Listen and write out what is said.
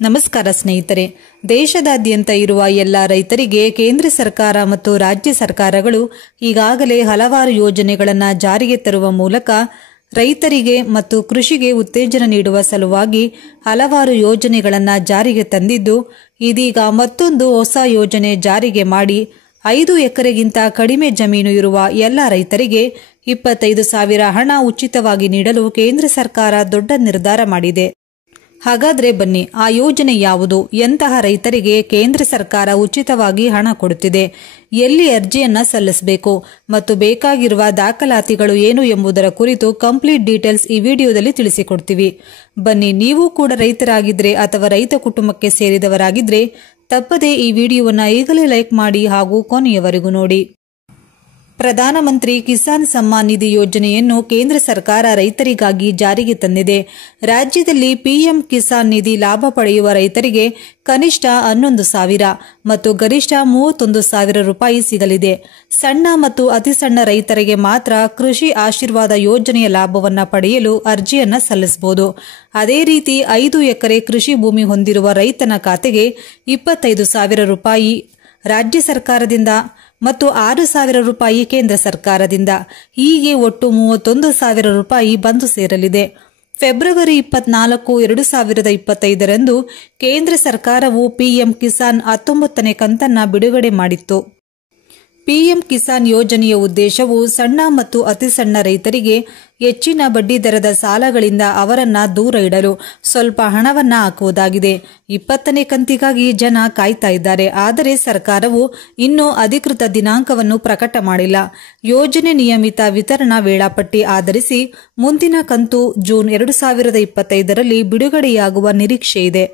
ನಮಸ್ಕಾರ ಸ್ನೇಹಿತರೆ, ದೇಶದಾದ್ಯಂತ ಇರುವ ಎಲ್ಲ ರೈತರಿಗೆ ಕೇಂದ್ರ ಸರ್ಕಾರ ಮತ್ತು ರಾಜ್ಯ ಸರ್ಕಾರಗಳು ಈಗಾಗಲೇ ಹಲವಾರು ಯೋಜನೆಗಳನ್ನು ಜಾರಿಗೆ ತರುವ ಮೂಲಕ ರೈತರಿಗೆ ಮತ್ತು ಕೃಷಿಗೆ ಉತ್ತೇಜನ ನೀಡುವ ಸಲುವಾಗಿ ಹಲವಾರು ಯೋಜನೆಗಳನ್ನು ಜಾರಿಗೆ ತಂದಿದ್ದು, ಇದೀಗ ಮತ್ತೊಂದು ಹೊಸ ಯೋಜನೆ ಜಾರಿಗೆ ಮಾಡಿ 5 ಎಕರೆಗಿಂತ ಕಡಿಮೆ ಜಮೀನು ಇರುವ ಎಲ್ಲ ರೈತರಿಗೆ 25,000 ಹಣ ಉಚಿತವಾಗಿ ನೀಡಲು ಕೇಂದ್ರ ಸರ್ಕಾರ ದೊಡ್ಡ ನಿರ್ಧಾರ ಮಾಡಿದೆ. ಹಾಗಾದ್ರೆ ಬನ್ನಿ, ಆ ಯೋಜನೆ ಯಾವುದು, ಎಂತಹ ರೈತರಿಗೆ ಕೇಂದ್ರ ಸರ್ಕಾರ ಉಚಿತವಾಗಿ ಹಣ ಕೊಡುತ್ತಿದೆ, ಎಲ್ಲಿ ಅರ್ಜಿಯನ್ನ ಸಲ್ಲಿಸಬೇಕು ಮತ್ತು ಬೇಕಾಗಿರುವ ದಾಖಲಾತಿಗಳು ಏನು ಎಂಬುದರ ಕುರಿತು ಕಂಪ್ಲೀಟ್ ಡೀಟೇಲ್ಸ್ ಈ ವಿಡಿಯೋದಲ್ಲಿ ತಿಳಿಸಿಕೊಡ್ತೀವಿ. ಬನ್ನಿ, ನೀವು ಕೂಡ ರೈತರಾಗಿದ್ರೆ ಅಥವಾ ರೈತ ಕುಟುಂಬಕ್ಕೆ ಸೇರಿದವರಾಗಿದ್ರೆ ತಪ್ಪದೇ ಈ ವಿಡಿಯೋವನ್ನ ಈಗಲೇ ಲೈಕ್ ಮಾಡಿ ಹಾಗೂ ಕೊನೆಯವರೆಗೂ ನೋಡಿ. ಪ್ರಧಾನಮಂತ್ರಿ ಕಿಸಾನ್ ಸಮ್ಮಾನ್ ನಿಧಿ ಯೋಜನೆಯನ್ನು ಕೇಂದ್ರ ಸರ್ಕಾರ ರೈತರಿಗಾಗಿ ಜಾರಿಗೆ ತಂದಿದೆ. ರಾಜ್ಯದಲ್ಲಿ ಪಿಎಂ ಕಿಸಾನ್ ನಿಧಿ ಲಾಭ ಪಡೆಯುವ ರೈತರಿಗೆ ಕನಿಷ್ಠ 11,000 ಮತ್ತು ಗರಿಷ್ಠ 31,000 ರೂಪಾಯಿ ಸಿಗಲಿದೆ. ಸಣ್ಣ ಮತ್ತು ಅತಿ ಸಣ್ಣ ರೈತರಿಗೆ ಮಾತ್ರ ಕೃಷಿ ಆಶೀರ್ವಾದ ಯೋಜನೆಯ ಲಾಭವನ್ನು ಪಡೆಯಲು ಅರ್ಜಿಯನ್ನ ಸಲ್ಲಿಸಬಹುದು. ಅದೇ ರೀತಿ 5 ಎಕರೆ ಕೃಷಿ ಭೂಮಿ ಹೊಂದಿರುವ ರೈತನ ಖಾತೆಗೆ 25,000 ರೂಪಾಯಿ ರಾಜ್ಯ ಸರ್ಕಾರದಿಂದ ಮತ್ತು 6,000 ರೂಪಾಯಿ ಕೇಂದ್ರ ಸರ್ಕಾರದಿಂದ, ಹೀಗೆ ಒಟ್ಟು 31,000 ರೂಪಾಯಿ ಬಂದು ಸೇರಲಿದೆ. ಫೆಬ್ರವರಿ 24, 2025ರಂದು ಕೇಂದ್ರ ಸರ್ಕಾರವು ಪಿಎಂ ಕಿಸಾನ್ 19ನೇ ಕಂತನ್ನ ಬಿಡುಗಡೆ ಮಾಡಿತ್ತು. ಪಿಎಂ ಕಿಸಾನ್ ಯೋಜನೆಯ ಉದ್ದೇಶವು ಸಣ್ಣ ಮತ್ತು ಅತಿ ಸಣ್ಣ ರೈತರಿಗೆ ಹೆಚ್ಚಿನ ಬಡ್ಡಿ ದರದ ಸಾಲಗಳಿಂದ ಅವರನ್ನ ದೂರ ಇಡಲು ಸ್ವಲ್ಪ ಹಣವನ್ನ ಹಾಕುವುದಾಗಿದೆ. 20ನೇ ಕಂತಿಗಾಗಿ ಜನ ಕಾಯ್ತಾ ಇದ್ದಾರೆ. ಆದರೆ ಸರ್ಕಾರವು ಇನ್ನೂ ಅಧಿಕೃತ ದಿನಾಂಕವನ್ನು ಪ್ರಕಟ ಮಾಡಿಲ್ಲ. ಯೋಜನೆ ನಿಯಮಿತ ವಿತರಣಾ ವೇಳಾಪಟ್ಟಿ ಆಧರಿಸಿ ಮುಂದಿನ ಕಂತು ಜೂನ್ 2025ರಲ್ಲಿ ಬಿಡುಗಡೆಯಾಗುವ ನಿರೀಕ್ಷೆ ಇದೆ.